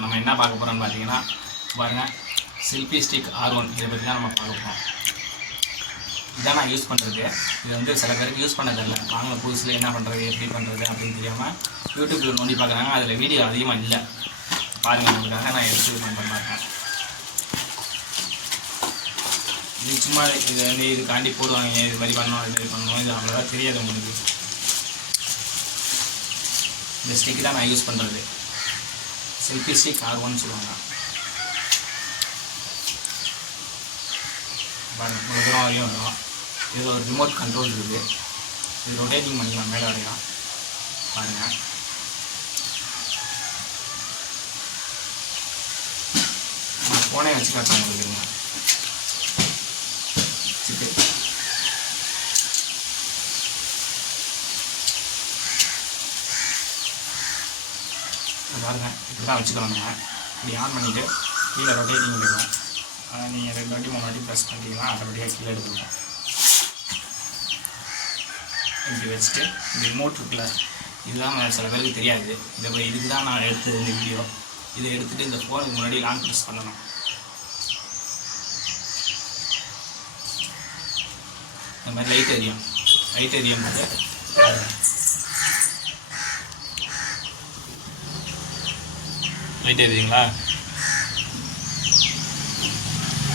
இப்போ நம்ம என்ன பார்க்க போகிறோம்னு பார்த்தீங்கன்னா பாருங்கள், செல்ஃபி ஸ்டிக் R1 இதை பற்றி தான் நம்ம பார்க்க போகிறோம். இதான் நான் யூஸ் பண்ணுறது. இது வந்து சில பேருக்கு யூஸ் பண்ண தெரியல, வாங்க புதுசில் என்ன பண்ணுறது எப்படி பண்ணுறது அப்படின்னு தெரியாமல் யூடியூப்பில் நோண்டி பார்க்குறாங்க. அதில் வீடியோ அதிகமாக இல்லை. பாருங்கள், உங்களுக்காக நான் எடுத்து பண்ணுறேன் பார்க்குறேன். இது சும்மா இது வந்து இதுக்காண்டி போடுவாங்க, இது மாதிரி பண்ணணும் இது மாதிரி பண்ணணும், இது அவ்வளோதான் தெரியாது உங்களுக்கு. இந்த ஸ்டிக் தான் நான் யூஸ் பண்ணுறது. செல்ஃபி ஸ்டிக் R1 சொல்லுவாங்க. பாருங்கள், இவ்வளோ தூரம் வரையும் வரும். இதில் ஒரு ரிமோட் கண்ட்ரோல் இருக்குது. இது ரொட்டேட்டிங் பண்ணிக்கலாம் மேலே வரையும். பாருங்கள், ஃபோனே வச்சு காட்டுறாங்க உங்களுக்கு. பாருங்கள், இப்படி தான் வச்சுக்கலாங்க. இப்படி ஆன் பண்ணிவிட்டு கீழே ரொட்டேட்டிங் இருக்கும். நீங்கள் 2 வாட்டி 3 வாட்டி ப்ரெஸ் பண்ணிட்டீங்கன்னா ஆட்டோமேட்டிக்காக கீழே எடுத்துக்கலாம். இப்படி வச்சுட்டு இந்த ரிமோட் இருக்குல்ல, இதுதான் சில பேருக்கு தெரியாது. இதுக்கு தான் நான் எடுத்தது இந்த வீடியோ. இதை எடுத்துகிட்டு இந்த ஃபோனுக்கு முன்னாடி லாங் ப்ரெஸ் பண்ணணும். இந்த மாதிரி லைட் எரியும் போது லைட் எரியுங்களா,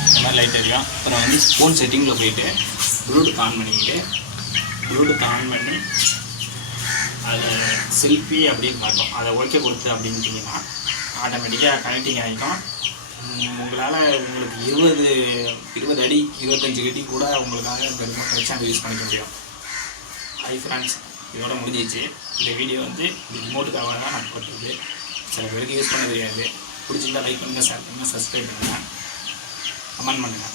இந்த மாதிரி லைட் எரியும். அப்புறம் வந்து ஃபோன் செட்டிங்கில் போயிட்டு ப்ளூடூத் ஆன் பண்ணிக்கிட்டு அதை செல்ஃபி அப்படின்னு பார்க்கும். அதை ஓகே கொடுத்து அப்படின்ட்டிங்கன்னா ஆட்டோமேட்டிக்காக கனெக்டிங் ஆகிக்கும். உங்களுக்கு 20 அடி 25 அடி கூட உங்களுக்காக இந்த ரிமோட் வச்சு அதை யூஸ் பண்ணிக்க முடியும். ஹை ஃப்ரெண்ட்ஸ், இதோட முடிஞ்சிச்சு. இந்த வீடியோ வந்து இந்த ரிமோட்டுக்காக தான் நான் போட்டது. சில பேருக்கு யூஸ் பண்ண தெரியாது. பிடிச்சிருந்தா லைக் பண்ணுங்கள், ஷேர் பண்ணுங்கள், சப்ஸ்கிரைப் பண்ணுங்கள், கமெண்ட் பண்ணுங்கள்.